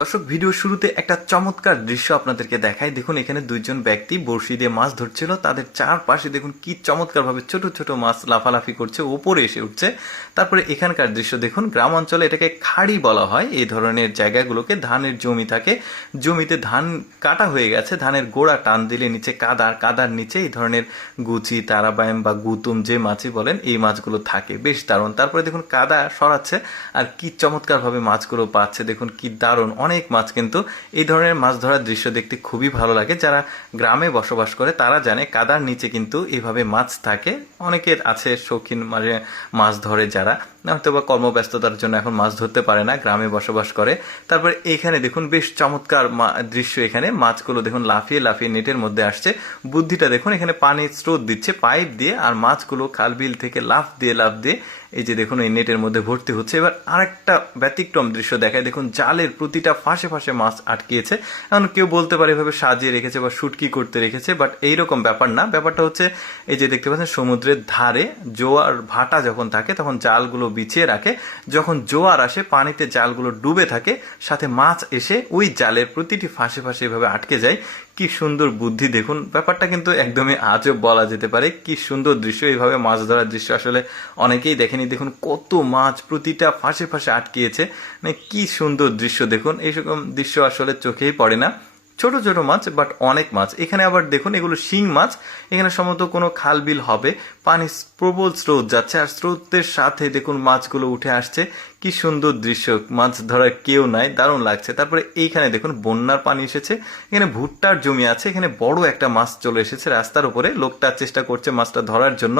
দর্শক ভিডিও শুরুতে একটা চমৎকার দৃশ্য আপনাদেরকে দেখাই। দেখুন এখানে দুইজন ব্যক্তি বড়শি দিয়ে মাছ ধরছিল, তাদের চারপাশে দেখুন কি চমৎকারভাবে ছোট ছোট মাছ লাফালাফি করছে, উপরে এসে উঠছে। তারপরে এখানকার দৃশ্য দেখুন, গ্রাম অঞ্চলে এটাকে খাড়ি বলা হয়। এই ধরনের জায়গাগুলোকে ধানের জমি থাকে, জমিতে ধান কাটা হয়ে গেছে, ধানের গোড়া টান দিলে নিচে কাদার নিচে এই ধরনের গুচি, তারাবায়াম বা গুতুম যে মাছই বলেন এই মাছগুলো থাকে। বেশ দারুণ। তারপরে দেখুন কাদা সরাচ্ছে আর কি চমৎকারভাবে মাছগুলো পাচ্ছে, দেখুন কি দারুণ। অনেক মাছ, কিন্তু এই ধরনের মাছ ধরার দৃশ্য দেখতে খুবই ভালো লাগে। যারা গ্রামে বসবাস করে তারা জানে কাদার নিচে কিন্তু এইভাবে মাছ থাকে। অনেকের আছে শৌখিন, মানে মাছ ধরে যারা হয়তো বা কর্মব্যস্ততার জন্য এখন মাছ ধরতে পারে না, গ্রামে বসবাস করে। তারপরে এইখানে দেখুন বেশ চমৎকার দৃশ্য। এখানে মাছগুলো দেখুন লাফিয়ে লাফিয়ে নেটের মধ্যে আসছে। বুদ্ধিটা দেখুন, এখানে পানির স্রোত দিচ্ছে পাইপ দিয়ে, আর মাছগুলো খালবিল থেকে লাফ দিয়ে এই যে দেখুন এই নেটের মধ্যে ভর্তি হচ্ছে। এবার আরেকটা ব্যতিক্রম দৃশ্য দেখায়। দেখুন জালের প্রতিটা ফাঁসে ফাঁসে মাছ আটকিয়েছে। এখন কেউ বলতে পারে এভাবে সাজিয়ে রেখেছে বা শুটকি করতে রেখেছে, বাট এইরকম ব্যাপার না। ব্যাপারটা হচ্ছে এই যে দেখতে পাচ্ছেন সমুদ্রের ধারে জোয়ার ভাটা যখন থাকে তখন জালগুলো বিছিয়ে রাখে, যখন জোয়ার আসে পানিতে জালগুলো ডুবে থাকে, সাথে মাছ এসে ওই জালের প্রতিটি ফাঁসে ফাঁসে এভাবে আটকে যায়। কি সুন্দর বুদ্ধি দেখুন। ব্যাপারটা কিন্তু একদমই আজব বলা যেতে পারে। কি সুন্দর দৃশ্য, এইভাবে মাছ ধরার দৃশ্য আসলে অনেকেই দেখেনি। দেখুন কত মাছ প্রতিটা ফাঁসে ফাঁসে আটকিয়েছে, মানে কি সুন্দর দৃশ্য দেখুন। এইরকম দৃশ্য আসলে চোখেই পড়ে না। ছোট ছোট মাছ, বাট অনেক মাছ। এখানে আবার দেখুন এগুলো শিং মাছ। এখানে সম্ভবত কোনো খাল বিল হবে, পানি প্রবল স্রোত যাচ্ছে আর স্রোতের সাথে দেখুন মাছগুলো উঠে আসছে। কি সুন্দর দৃশ্য, মাছ ধরার কেউ নাই, দারুণ লাগছে। তারপরে এইখানে দেখুন বন্যার পানি এসেছে, এখানে ভুট্টার জমি আছে, এখানে বড় একটা মাছ চলে এসেছে রাস্তার উপরে। লোকটা চেষ্টা করছে মাছটা ধরার জন্য,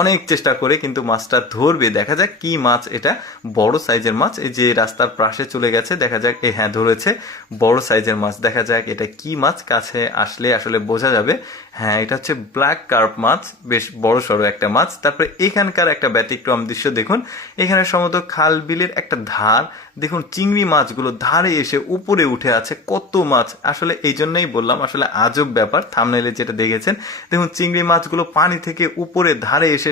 অনেক চেষ্টা করে, কিন্তু মাছটা ধরবে। দেখা যাক কি মাছ এটা। বড় সাইজের মাছ, এই যে রাস্তার পাশে চলে গেছে, দেখা যাক। হ্যাঁ ধরেছে, বড় সাইজের মাছ। দেখা যাক এটা কি মাছ, কাছে আসলে আসলে বোঝা যাবে। হ্যাঁ এটা হচ্ছে ব্ল্যাক কার্প মাছ, বেশ বড় সড়ো একটা মাছ। তারপরে এখানকার একটা ব্যতিক্রম দৃশ্য দেখুন, এখানে সম্ভবত খাল বিলের একটা ধার। দেখুন চিংড়ি মাছগুলো ধারে এসে উপরে উঠে আছে, কত মাছ। আসলে এই জন্যই বললাম আসলে আজব ব্যাপার, থাম্বনেইলে যেটা দেখেছেন। দেখুন চিংড়ি মাছগুলো পানি থেকে উপরে ধারে এসে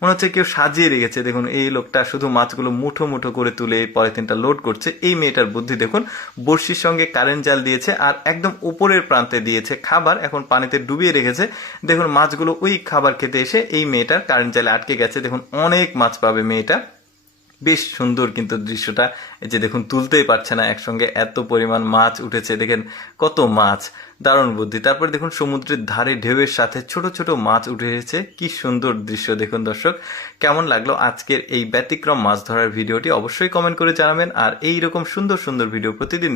মনে হচ্ছে কেউ সাজিয়ে রেখেছে। দেখুন এই লোকটা শুধু মাছগুলো মুঠো মুঠো করে তুলে এই পলিথিনটা লোড করছে। এই মেয়েটার বুদ্ধি দেখুন, বড়শির সঙ্গে কারেন্ট জাল দিয়েছে আর একদম উপরের প্রান্তে দিয়েছে খাবার, এখন পানিতে ডুবিয়ে রেখেছে। দেখুন মাছগুলো ওই খাবার খেতে এসে এই মেয়েটার কারেন্ট জালে আটকে গেছে। দেখুন অনেক মাছ পাবে মেয়েটা। বেশ সুন্দর কিন্তু দৃশ্যটা। এই যে দেখুন তুলতেই পারছে না, একসঙ্গে এত পরিমাণ মাছ উঠেছে, দেখেন কত মাছ, দারুণ বুদ্ধি। তারপরে দেখুন সমুদ্রের ধারে ঢেউয়ের সাথে ছোট ছোট মাছ উঠে এসেছে। কি সুন্দর দৃশ্য দেখুন। দর্শক কেমন লাগলো আজকের এই ব্যতিক্রম মাছ ধরার ভিডিওটি অবশ্যই কমেন্ট করে জানাবেন। আর এই রকম সুন্দর সুন্দর ভিডিও প্রতিদিন